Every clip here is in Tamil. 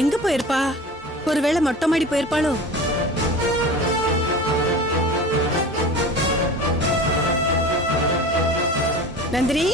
எங்க போயிருப்பா? ஒருவேளை மொட்டை மாடி போயிருப்பாளோ? நந்தினி,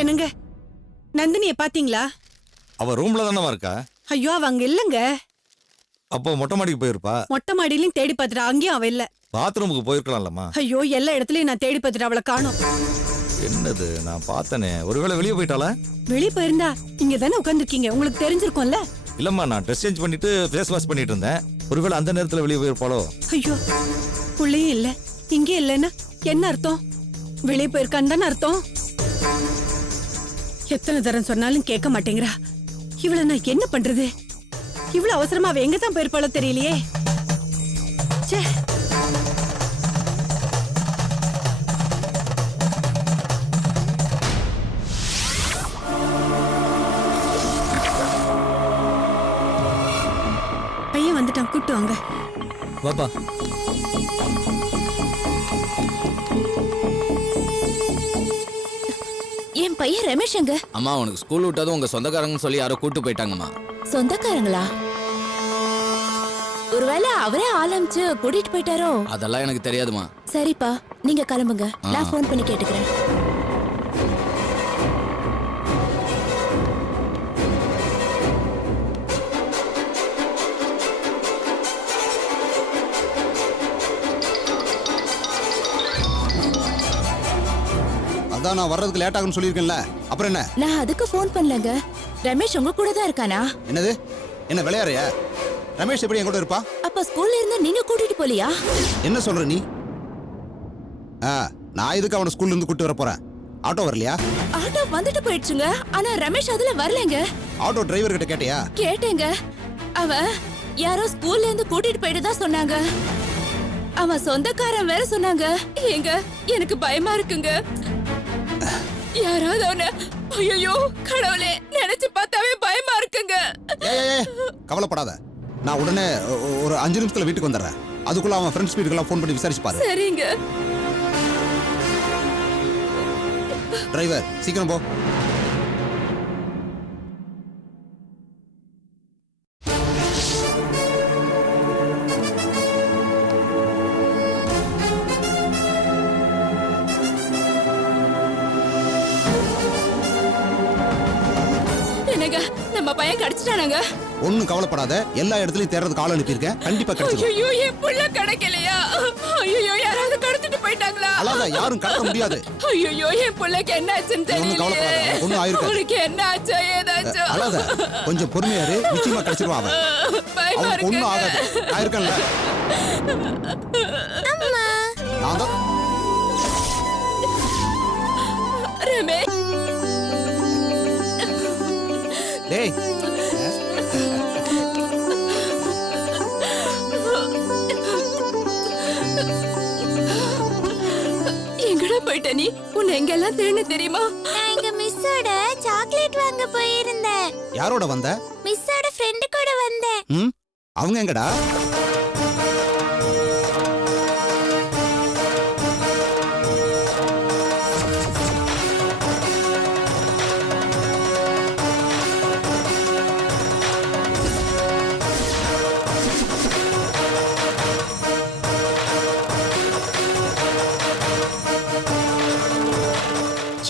என்னங்க நந்தினிய பாத்தீங்களா? அவ ரூம்ல தானே இருக்கா? ஐயோ, அவ அங்க இல்லங்க. அப்போ மொட்டை மாடிக்கு போயிருப்பா. மொட்டை மாடியிலும் தேடி பார்த்துட்டா, அங்கேயும் அவ இல்ல. பாத்ரூமுக்கு போயிருக்கலாம்லம்மா. ஐயோ, எல்லா இடத்துலயும் நான் தேடி பார்த்துட்டு அவளை காணோம். என்னது, நான் பார்த்தனே. ஒருவேளை வெளியே போயிட்டாளா? வெளியே போயிருந்தா இங்க தானே உட்காந்துருக்கீங்க, உங்களுக்கு தெரிஞ்சிருக்கும்ல. இல்லம்மா, நான் ட்ரெஸ் சேஞ்ச் பண்ணிட்டு ஃபேஸ் வாஷ் பண்ணிட்டு இருந்தேன். ஒருவேளை அந்த நேரத்துல வெளியே போயிருப்பாளோ? ஐயோ, உள்ளேயும் இல்ல இங்கே இல்லைன்னா என்ன அர்த்தம்? வெளியே போயிருக்கான்னு தானே அர்த்தம். எத்தனை தரம் சொன்னாலும் கேட்க மாட்டேங்கிறா. இவளை நான் என்ன பண்றது? இவ்வளவு அவசரமா அவ எங்க தான் போயிருப்பாளோ தெரியலையே. ச்சே. பையன் வந்துட்டான், கூப்பிட்டு வாங்க. வாப்பா. என் பையன் ரமேஷ் எங்க? அம்மா, உனக்கு ஸ்கூல் விட்டதும் உங்க சொந்தக்காரங்கன்னு சொல்லி யாரோ கூட்டு போயிட்டாங்கம்மா. சொந்தக்காரங்களா? ஒருவேளை அவரே ஆரம்பிச்சு கூட்டிட்டு போயிட்டாரோ? அதெல்லாம் எனக்கு தெரியாதுமா. சரிப்பா, நீங்க கிளம்புங்க, நான் ஃபோன் பண்ணி கேட்டுக்கிறேன். அதான் நான் வர்றதுக்கு லேட் ஆகும்னு சொல்லியிருக்கேன்ல, அப்புறம் என்ன? நான் அதுக்கு ஃபோன் பண்ணலங்க. ரமேஷ் உங்க கூட தான் இருக்கானா? என்னது, என்ன விளையாடுறியா? ரமேஷ் எப்படி என் கூட இருப்பா? அப்ப ஸ்கூல்ல இருந்து நீங்க கூட்டிட்டு போலியா? என்ன சொல்ற நீ? நான் இதுக்கு அவனை ஸ்கூல்ல இருந்து கூட்டி வர போறேன். ஆட்டோ வரலையா? ஆட்டோ வந்துட்டு போயிடுச்சுங்க, ஆனா ரமேஷ் அதுல வரலங்க. ஆட்டோ டிரைவர் கிட்ட கேட்டியா? கேட்டேங்க. அவன் யாரோ ஸ்கூல்ல இருந்து கூட்டிட்டு போயிட்டு தான் சொன்னாங்க. அவன் சொந்தக்காரன் வேற சொன்னாங்க. ஏங்க, எனக்கு பயமா இருக்குங்க. யாராவது அவன, ஐயோ கடவுளே, நினைச்சு பார்த்தாவே பயமா இருக்குங்க. கவலைப்படாத, நான் உடனே ஒரு 5 நிமிஷத்துல வீட்டுக்கு வந்துடுறேன். அதுக்குள்ள அவன் ஃப்ரெண்ட்ஸ் வீட்டுக்கெல்லாம் ஃபோன் பண்ணி விசாரிச்சு பாரு. சரிங்க. டிரைவர், சீக்கிரம் போ. நம்ம பையன் கிடைச்சிட்டானங்க. ஒண்ணும் கவலைப்படாத, எல்லா இடத்துலயும் தேடுறதுக்கு ஆள் அனுப்பியிருக்கேன். கண்டிப்பா கிடைச்சிடும். ஐயோ, என் புள்ள கிடைக்கலையா? ஐயோ, யாராவது கடத்திட்டு போயிட்டாங்களா? அல்லாத, யாரும் கடத்த முடியாது. ஐயோ, என் புள்ளைக்கு என்ன ஆச்சுன்னு தெரியல. ஒண்ணும் ஆயிருக்காது. உனக்கு என்ன ஆச்சோ ஏதாச்சோ? அல்லாத, கொஞ்சம் பொறுமையா இரு, நிச்சயமா கிடைச்சிடுவான் அவன். அவனுக்கு ஒண்ணும் ஆகாது. நான் இருக்கேன்ல. அம்மா, நான் தான். ரமேஷ். டேய், எங்கடா போயிட்ட நீ? உன்னை எங்கெல்லாம் தேடின தெரியுமா? நான் எங்க மிஸ்ஸோட சாக்லேட் வாங்க போயிருந்தேன். யாரோட வந்த? மிஸ்ஸோட ஃப்ரெண்ட் கூட வந்தேன். அவங்க எங்கடா?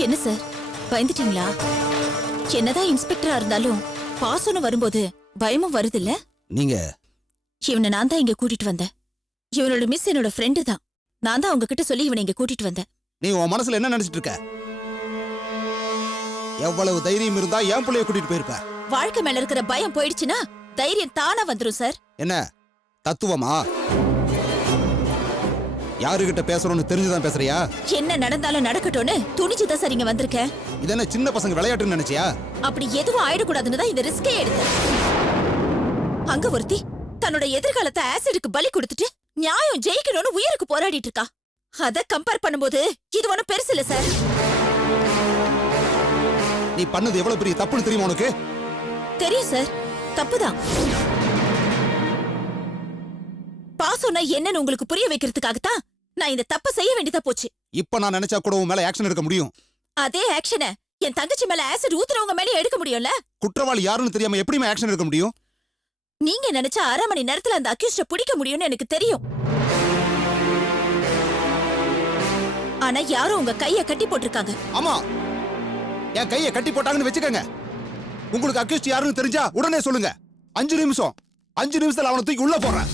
என்ன சார், பயந்துட்டீங்களா? என்னதான் இன்ஸ்பெக்டரா இருந்தாலும் பாசம்னு வரும்போது பயமும் வருது இல்ல? நீங்க இவனை நான் தான் இங்க கூட்டிட்டு வந்தேன். இவனோட மிஸ் என்னோட ஃப்ரெண்டு தான். நான் தான் அவங்க கிட்ட சொல்லி இவனை இங்க கூட்டிட்டு வந்தேன். நீ உன் மனசுல என்ன நினைச்சிட்டு இருக்க? எவ்வளவு தைரியம் இருந்தா என் பிள்ளைய கூட்டிட்டு போயிருப்ப. வாழ்க்கை மேல இருக்கிற பயம் போயிடுச்சுன்னா தைரியம் தானா வந்துரும் சார். என்ன தத்துவமா? யாருகிட்ட பேசுறோம்னு தெரிஞ்சுதான் பேசுறியா? என்ன நடந்தாலும் நடக்கட்டும்னு துணிச்சுதான் சார் இங்க வந்திருக்கேன். இது என்ன சின்ன பசங்க விளையாட்டுன்னு நினைச்சியா? அப்படி எதுவும் ஆயிடக்கூடாதுன்னு தான் இந்த ரிஸ்கே எடுத்தேன். அங்க ஒருத்தி தன்னோட எதிர்காலத்தை ஆசிடுக்கு பலி கொடுத்துட்டு நியாயம் ஜெயிக்கணும்னு உயிருக்கு போராடிட்டு இருக்கா. அத கம்பேர் பண்ணும்போது இது ஒண்ணும் பெருசு இல்ல சார். நீ பண்ணது எவ்வளவு பெரிய தப்புன்னு தெரியுமா உனக்கு? தெரியும் சார், தப்புதான். பாசம்னா என்னன்னு உங்களுக்கு புரிய வைக்கிறதுக்காகத்தான் நான் இந்த தப்ப செய்ய வேண்டியதா போச்சு. இப்ப நான் நினைச்சா கூட உன் மேல ஆக்ஷன் எடுக்க முடியும். அதே ஆக்ஷனை என் தங்கச்சி மேல ஆசிட் ஊத்துறவங்க மேல எடுக்க முடியும்ல? குற்றவாளி யாருன்னு தெரியாம எப்படியுமே ஆக்ஷன் எடுக்க முடியும்? நீங்க நினைச்சா 1/2 மணி நேரத்துல அந்த அக்யூஸ்ட பிடிக்க முடியும்னு எனக்கு தெரியும். ஆனா யாரும் உங்க கைய கட்டி போட்டிருக்காங்க. ஆமா, என் கையை கட்டி போட்டாங்கன்னு வச்சுக்கங்க. உங்களுக்கு அக்யூஸ்ட் யாருன்னு தெரிஞ்சா உடனே சொல்லுங்க. 5 நிமிஷம் 5 நிமிஷத்துல அவனை தூக்கி உள்ள போடுறேன்.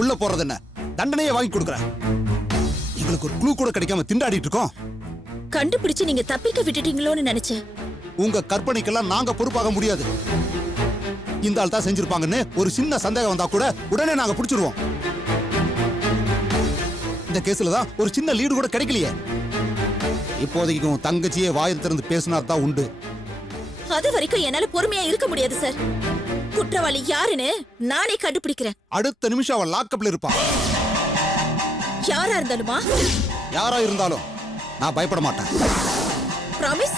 உள்ள போறது என்ன, தண்டனையே வாங்கி கொடுக்குறேன். எங்களுக்கு ஒரு க்ளூ கூட கிடைக்காம திண்டாடிட்டு இருக்கோம். கண்டுபிடிச்சு நீங்க தப்பிக்க விட்டுட்டீங்களோன்னு நினைச்சேன். உங்க கற்பனைக்கெல்லாம் நாங்க பொறுப்பாக முடியாது. இந்த ஆள் தான் செஞ்சிருப்பாங்கன்னு ஒரு சின்ன சந்தேகம் வந்தா கூட உடனே நாங்க பிடிச்சிருவோம். இந்த கேஸ்ல தான் ஒரு சின்ன லீடு கூட கிடைக்கலையே. இப்போதைக்கு உன் தங்கச்சியே வாயில் திறந்து பேசினா தான் உண்டு. அது வரைக்கும் என்னால பொறுமையா இருக்க முடியாது சார். குற்றவாளி யாருன்னு நானே கண்டுபிடிக்கிறேன். அடுத்த நிமிஷம் அவன் லாக்அப்ல இருப்பான். யாரா இருந்தாலுமா? யாரா இருந்தாலும் நான் பயப்பட மாட்டேன். ப்ராமிஸ்?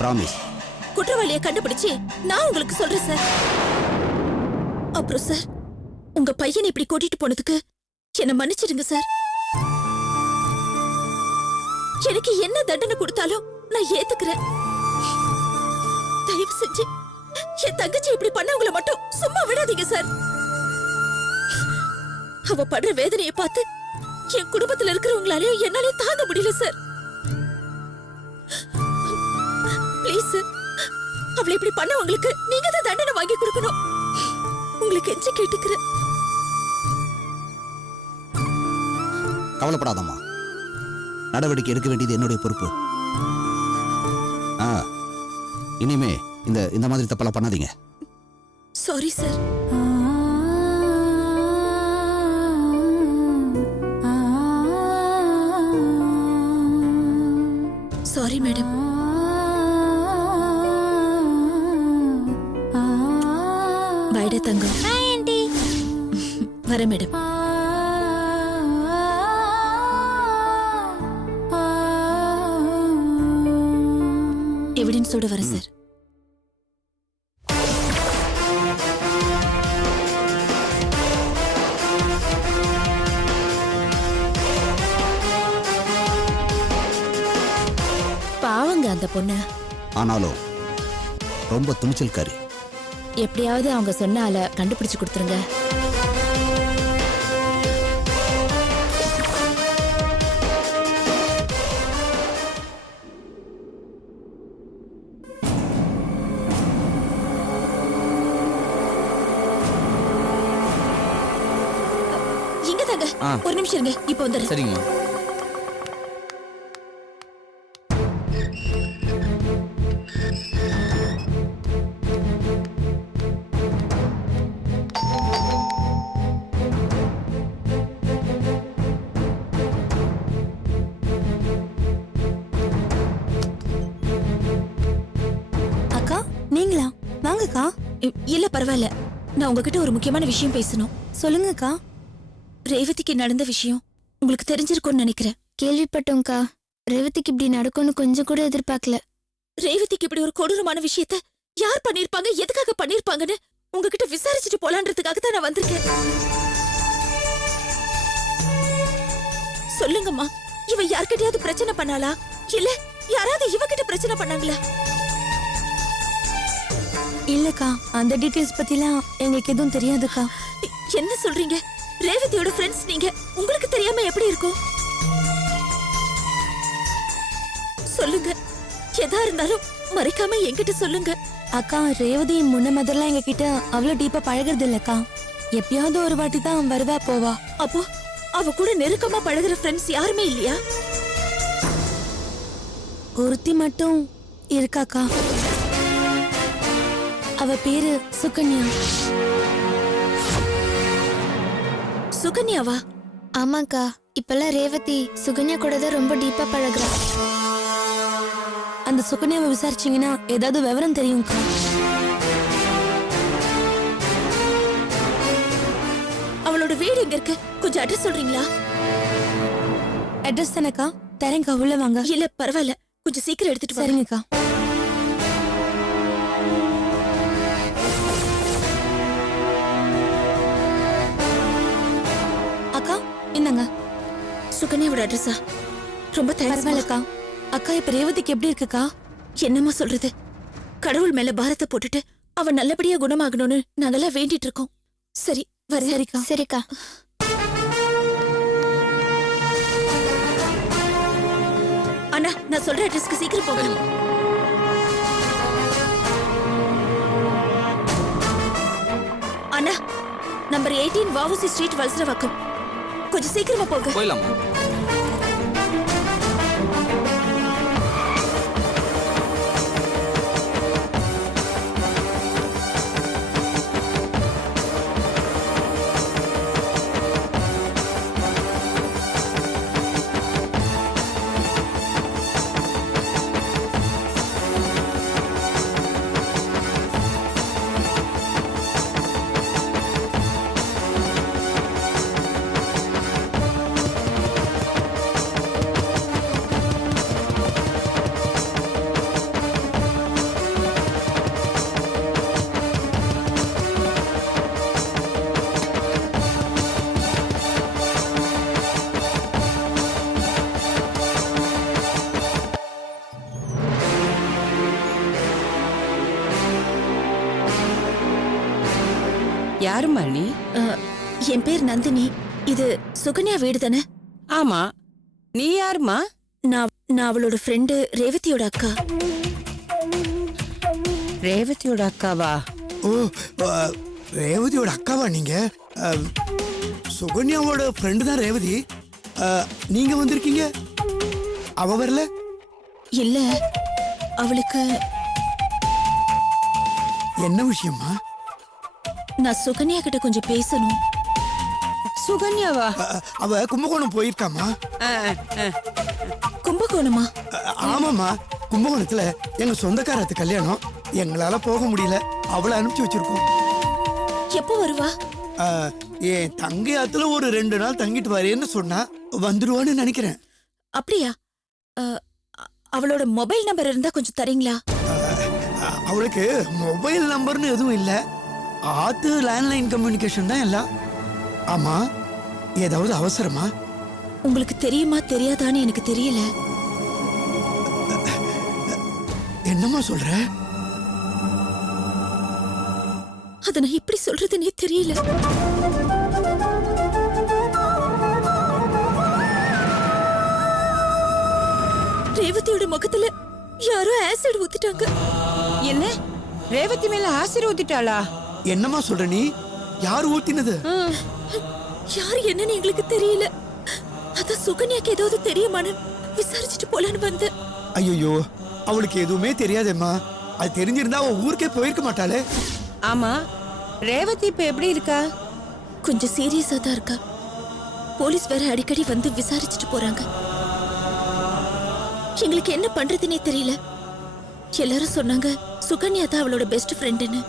ப்ராமிஸ். குற்றவாளியை கண்டுபிடிச்சு நான் உங்களுக்கு சொல்றேன் சார். அப்புறம் சார், உங்க பையனை இப்படி கூட்டிட்டு போனதுக்கு என்ன மன்னிச்சிடுங்க சார். எனக்கு என்ன தண்டனை கொடுத்தாலும் நான் ஏத்துக்கிறேன். தயவு செஞ்சு என் தங்கச்சி இப்படி பண்ணவங்கள மட்டும் சும்மா விடாதீங்க சார். அவ படுற வேதனையை பார்த்து என் குடும்பத்துல இருக்கிறவங்களாலையும் என்னாலே தாங்க முடியல சார். ப்ளீஸ் சார், அவளை இப்படி பண்ணவங்களுக்கு நீங்க தான் தண்டனை வாங்கி கொடுக்கணும். உங்களுக்கு எஞ்சி கேட்டுக்கிறேன். கவலைப்படாதம்மா, நடவடிக்கை எடுக்க வேண்டியது என்னுடைய பொறுப்பு. இனிமே இந்த மாதிரி தப்பெல்லாம் பண்ணாதீங்க. Sorry sir. Sorry madam. பைடா தங்கம். Hi aunty. வர மேடம். எவிடன்ஸோட வர சார். பாவங்க அந்த பொண்ணு. ஆனாலும் ரொம்ப துணிச்சல்காரி. எப்படியாவது அவங்க சொன்ன ஆளை கண்டுபிடிச்சு கொடுத்துருங்க. இங்க தாங்க, ஒரு நிமிஷம் இருங்க, இப்ப வந்துடுறேன். சரிங்கம்மா. அக்கா நீங்களா? வாங்கக்கா. இல்ல பரவாயில்ல, நான் உங்ககிட்ட ஒரு முக்கியமான விஷயம் பேசணும். சொல்லுங்கக்கா. ரேவதிக்கு நடந்த விஷயம் உங்களுக்கு தெரிஞ்சிருக்கும்னு நினைக்கிறேன். கேள்விப்பட்டோம்க்கா. ரேவதிக்கு இப்படி நடக்கும்னு கொஞ்சம் கூட எதிர்பார்க்கல. ரேவதிக்கு இப்படி ஒரு கொடூரமான விஷயத்த யார் பண்ணிருப்பாங்க, எதுக்காக பண்ணிருப்பாங்கன்னு உங்ககிட்ட விசாரிச்சுட்டு போலான்றதுக்காக தான் நான் வந்திருக்கேன். சொல்லுங்கம்மா, இவ யார்கிட்டயாவது பிரச்சனை பண்ணாளா, இல்ல யாராவது இவகிட்ட பிரச்சனை பண்ணாங்களா? இல்லக்கா, அந்த டீடைல்ஸ் பத்திலாம் எங்களுக்கு எதுவும் தெரியாதுக்கா. என்ன சொல்றீங்க? ரேவதியோட ஃப்ரெண்ட்ஸ் நீங்க, உங்களுக்கு தெரியாம எப்படி இருக்கும்? சொல்லுங்க, எதா இருந்தாலும் மறைக்காம என்கிட்ட சொல்லுங்க. அக்கா ரேவதி முன்ன மாதிரிலாம் எங்க கிட்ட அவ்வளவு டீப்பா பழகுறது இல்லக்கா. எப்பயாவது ஒரு வாட்டி தான் வருவா போவா. அப்போ அவ கூட நெருக்கமா பழகுற ஃப்ரெண்ட்ஸ் யாருமே இல்லையா? ஒருத்தி மட்டும் இருக்காக்கா. அவ பேரு சுகன்யா. சுகன்யாவா? ஆமாக்கா, இப்பெல்லாம் ரேவதி சுகன்யா கூட தான் ரொம்ப டீப்பா பழகுறா. அந்த சுகன்யாவை விசாரிச்சீங்கன்னா ஏதாவது விவரம் தெரியும்க்கா. அவளோட வீடு எங்க இருக்கு? கொஞ்சம் அட்ரஸ் சொல்றீங்களா? அட்ரஸ் தானக்கா, தரேங்க்கா, உள்ள வாங்க. இல்ல பரவாயில்ல, கொஞ்சம் சீக்கிரம் எடுத்துட்டு வாங்க. சரிங்கக்கா. அக்கா என்னங்க? சுகன்யாவோட அட்ரஸா? ரொம்ப தேங்க்ஸ். பரவாயில்லக்கா. அக்கா இப்ப ரேவதிக்கு எப்படி இருக்குக்கா? என்னமா சொல்றது? கடவுள் மேல பாரத்தை போட்டுட்டு அவ நல்லபடியா குணமாகணும்னு நாங்கெல்லாம் வேண்டிட்டு இருக்கோம். சரி வரேன். சரிக்கா. சரிக்கா. அண்ணா, நான் சொல்ற அட்ரஸ்க்கு சீக்கிரம் போங்க. அண்ணா, நம்பர் 18 வாவுசி ஸ்ட்ரீட், வல்சரவாக்கம். கொஞ்சம் சீக்கிரமா போங்க. போயிடலாமா? யாரும்மா நீ? என் பேர் நந்தினி. இது சுகன்யா வீடு தானே? ஆமா, நீ யாருமா? நான் அவளோட ஃப்ரெண்டு ரேவதியோட அக்கா. ரேவதியோட அக்காவா? ஓ, ரேவதியோட அக்காவா நீங்க? சுகன்யாவோட ஃப்ரெண்டு தான் ரேவதி. நீங்க வந்திருக்கீங்க, அவ வரல? இல்ல, அவளுக்கு என்ன விஷயமா? நான் சுகன்யா கிட்ட கொஞ்சம் பேசணும். சுகன்யாவா? அவ கும்பகோணம் போயிருக்காமா? கும்பகோணமா? ஆமாமா, கும்பகோணத்துல எங்க சொந்தக்காரத்து கல்யாணம். எங்களால போக முடியல, அவளை அனுப்பிச்சு வச்சிருக்கோம். எப்போ வருவா? என் தங்கையாத்துல ஒரு 2 நாள் தங்கிட்டு வரேன்னு சொன்னா வந்துருவான்னு நினைக்கிறேன். அப்படியா? அவளோட மொபைல் நம்பர் இருந்தா கொஞ்சம் தரீங்களா? அவளுக்கு மொபைல் நம்பர்னு எதுவும் இல்ல, ஆத்து லேண்ட்லைன் கம்யூனிகேஷன் தான் எல்லாம். ஆமா, ஏதாவது அவசரமா? உங்களுக்கு தெரியுமா தெரியாதான்னு எனக்கு தெரியல. என்னம்மா சொல்ற? அத நான் எப்படி சொல்றதுன்னே தெரியல. ரேவதியோட முகத்துல யாரோ ஆசிட் ஊத்திட்டாங்க. என்ன? ரேவதி மேல ஆசிட் ஊத்திட்டாளா? என்னம்மா சொல்ற நீ? யார் ஊத்தினது? யாரு என்னன்னு எங்களுக்கு தெரியல. அதான் சுகன்யாக்கு ஏதாவது தெரியுமான்னு விசாரிச்சுட்டு போலான்னு வந்தேன். ஐயோ, அவளுக்கு எதுவுமே தெரியாதேம்மா. அது தெரிஞ்சிருந்தா அவ ஊருக்கே போயிருக்க மாட்டாளே. ஆமா, ரேவதி இப்ப எப்படி இருக்கா? கொஞ்சம் சீரியஸா தான் இருக்கா. போலீஸ் வேற அடிக்கடி வந்து விசாரிச்சுட்டு போறாங்க. எங்களுக்கு என்ன பண்றதுன்னே தெரியல. எல்லாரும் சொன்னாங்க சுகன்யா தான் அவளோட பெஸ்ட் ஃப்ரெண்டுன்னு.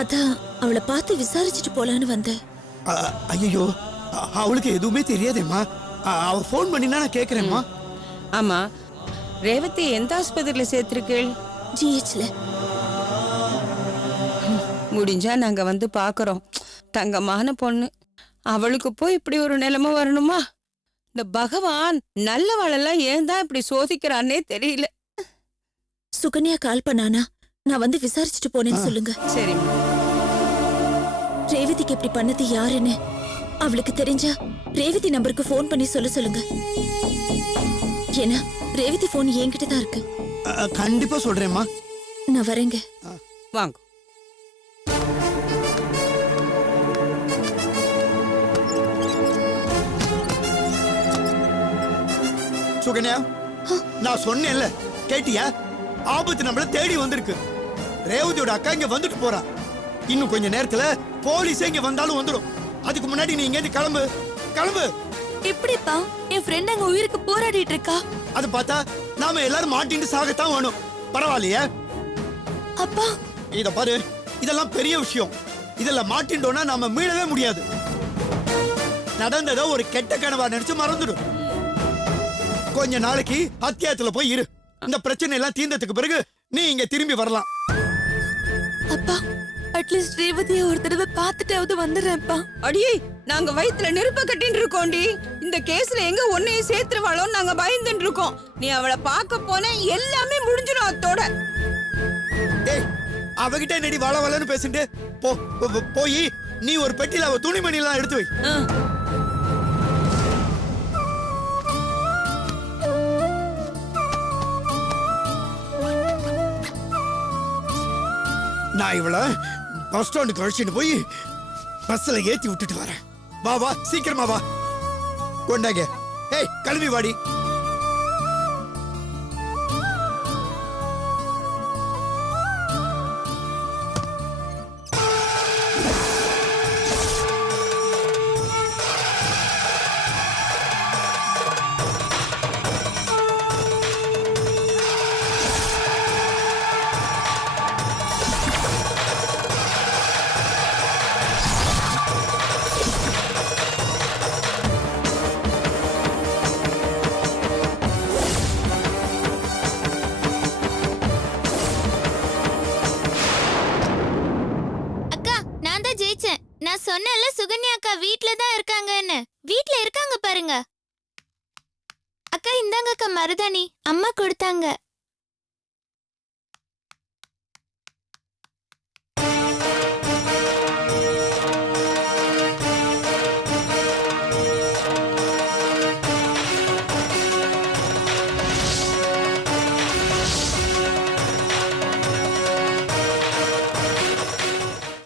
அதான் அவளை பார்த்து விசாரிச்சுட்டு போலான்னு வந்தேன். ஐயோ, அவளுக்கு எதுவுமே தெரியாதேம்மா. அவ ஃபோன் பண்ணினா நான் கேக்குறேம்மா. ஆமா, ரேவதி எந்த ஆஸ்பத்திரியில சேர்த்திருக்கீள்? ஜிஹெச்ல. முடிஞ்சா நாங்க வந்து பாக்குறோம். தங்கமான பொண்ணு, அவளுக்கு போய் இப்படி ஒரு நிலைமை வரணுமா? இந்த பகவான் நல்லவாளெல்லாம் ஏன் தான் இப்படி சோதிக்கிறான்னே தெரியல. சுகன்யா கால் பண்ணானா நான் வந்து விசாரிச்சுட்டு போனேன்னு சொல்லுங்க. சரி. ரேவதிக்கு இப்படி பண்ணது யாருன்னு அவளுக்கு தெரிஞ்சா ரேவதி நம்பருக்கு ஃபோன் பண்ணி சொல்லுங்க. ஏன்னா ரேவதி ஃபோன் என்கிட்ட தான் இருக்கு. கண்டிப்பா சொல்றேம்மா. நான் வரேங்க. வாங்க. சுகன்யா, நான் சொன்னேன்ல, கேட்டியா? ஆபத்து நம்மள தேடி வந்திருக்கு. ரேவதியோட அக்கா இங்க வந்துட்டு போறா. இன்னும் கொஞ்ச நேரத்துல போலீஸ் இங்க வந்தாலும் வந்துடும். அதுக்கு முன்னாடி நீ இங்க கிளம்பு, கிளம்பு. எப்படிப்பா என் ஃப்ரெண்ட் அங்க உயிருக்கு போராடிட்டு இருக்கா? அது பார்த்தா நாம எல்லாரும் மாட்டிட்டு சாகத்தான் வேணும். பரவாயில்லையே. அப்பா இத பாரு, இதெல்லாம் பெரிய விஷயம். இதெல்லாம் மாட்டிண்டோம்னா நாம மீளவே முடியாது. நடந்ததை ஒரு கெட்ட கனவா நினைச்சு மறந்துடும். கொஞ்ச நாளைக்கு அத்தியாயத்துல போய் இரு. இந்த பிரச்சனை எல்லாம் தீர்ந்ததுக்கு பிறகு நீ இங்க திரும்பி வரலாம். அப்பா அட்லீஸ்ட் ரேவதியை ஒரு தடவை பார்த்துட்டாவது வந்துடுறேன்ப்பா. அடியே, நாங்க வயித்துல நெருப்ப கட்டின்னு இருக்கோண்டி. இந்த கேஸ்ல எங்க ஒன்னையும் சேர்த்துருவாளோன்னு நாங்க பயந்துட்டு இருக்கோம். நீ அவளை பார்க்க போன எல்லாமே முடிஞ்சிடும் அத்தோட. டேய், அவகிட்ட நெடி வள வளன்னு பேசிட்டு போய் நீ ஒரு பெட்டியில அவ துணிமணி எல்லாம் எடுத்து வை. நான் இவள பஸ் ஸ்டாண்டுக்கு அழைச்சிட்டு போய் பஸ்ல ஏத்தி விட்டுட்டு வரேன். வா வா, சீக்கிரமா வா. கொண்டாங்க. ஏய், கிளம்பி வாடி. நான் சொன்னல சுகன்யா அக்கா வீட்ல தான் இருக்காங்கன்னு. வீட்ல இருக்காங்க பாருங்க. அக்கா இந்தாங்க அக்கா மருதாணி, அம்மா கொடுத்தாங்க.